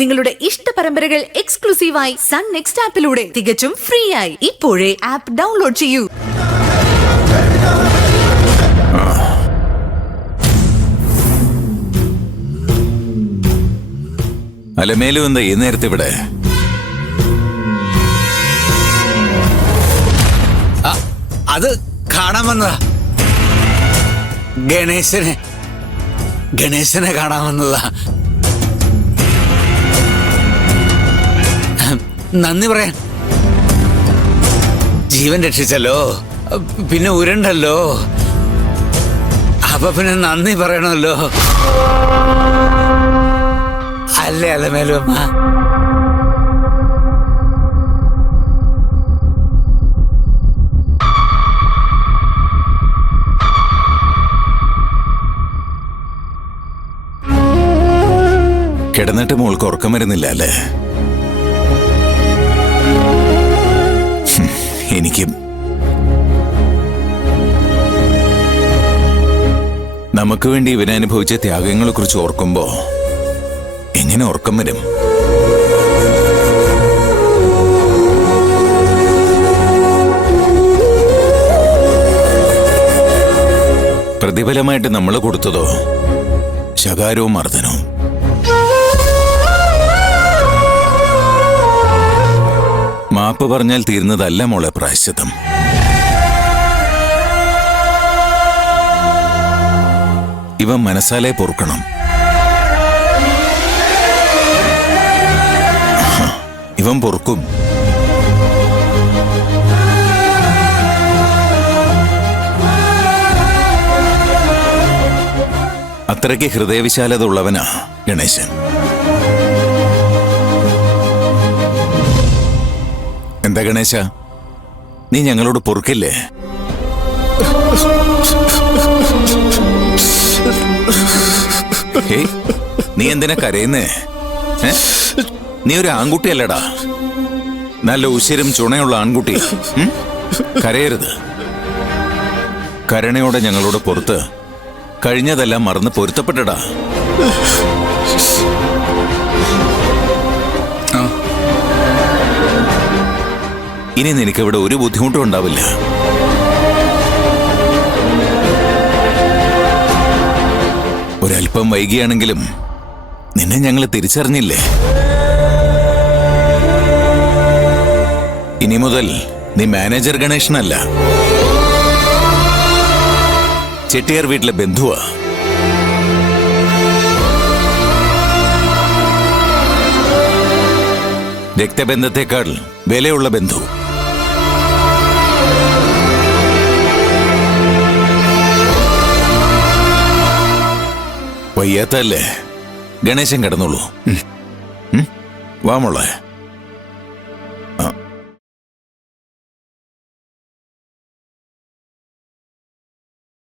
നിങ്ങളുടെ ഇഷ്ട പരമ്പരകൾ എക്സ്ക്ലൂസീവായി സൺ നെക്സ്റ്റ് ആപ്പിലൂടെ തികച്ചും ഫ്രീ ആയി ഇപ്പോഴേ ആപ്പ് ഡൗൺലോഡ് ചെയ്യൂ. അലമേലു എന്താ ഈ നേരത്തെ ഇവിടെ? അത് കാണാൻ വന്നതാ. ഗണേശനെ കാണാൻ വന്നതാ. നന്ദി പറയാൻ. ജീവൻ രക്ഷിച്ചല്ലോ, പിന്നെ ഉരുണ്ടല്ലോ, അപ്പൊ പിന്നെ നന്ദി പറയണമല്ലോ. അല്ലേ അലമേലു അമ്മ? കിടന്നിട്ട് മോൾക്ക് ഉറക്കം വരുന്നില്ല അല്ലേ? എനിക്കും. നമുക്ക് വേണ്ടി ഇവനനുഭവിച്ച ത്യാഗങ്ങളെ കുറിച്ച് ഓർക്കുമ്പോ എങ്ങനെ ഉറക്കം വരും? പ്രതിഫലമായിട്ട് നമ്മൾ കൊടുത്തതോ ശകാരവും മർദ്ദനവും. മാപ്പ് പറഞ്ഞാൽ തീർന്നതല്ല മോളെ പ്രായശ്ചിത്തം. ഇവൻ മനസ്സാലെ പൊറുക്കണം. ഇവൻ പൊറുക്കും. അത്രയ്ക്ക് ഹൃദയവിശാലത ഉള്ളവനാ ഗണേശൻ. എന്താ ഗണേശ, നീ ഞങ്ങളോട് പൊറുക്കില്ലേ? നീ എന്തിനാ കരയുന്നേ? നീ ഒരു ആൺകുട്ടിയല്ലടാ, നല്ല ഉശിരും ചുണയുള്ള ആൺകുട്ടി. കരയരുത്. കരുണയോടെ ഞങ്ങളോട് പുറത്ത് കഴിഞ്ഞതെല്ലാം മറന്ന് പൊരുത്തപ്പെട്ടടാ. ഇനി നിനക്കിവിടെ ഒരു ബുദ്ധിമുട്ടും ഉണ്ടാവില്ല. ഒരല്പം വൈകിയാണെങ്കിലും നിന്നെ ഞങ്ങൾ തിരിച്ചറിഞ്ഞില്ലേ? ഇനി മുതൽ നീ മാനേജർ ഗണേശനല്ല, ചെട്ടിയാർ വീട്ടിലെ ബന്ധുവാ. രക്തബന്ധത്തെക്കാൾ വിലയുള്ള ബന്ധു. വയ്യാത്തല്ലേ? ഗണേശൻ കിടന്നോളൂ. വാ മോളെ.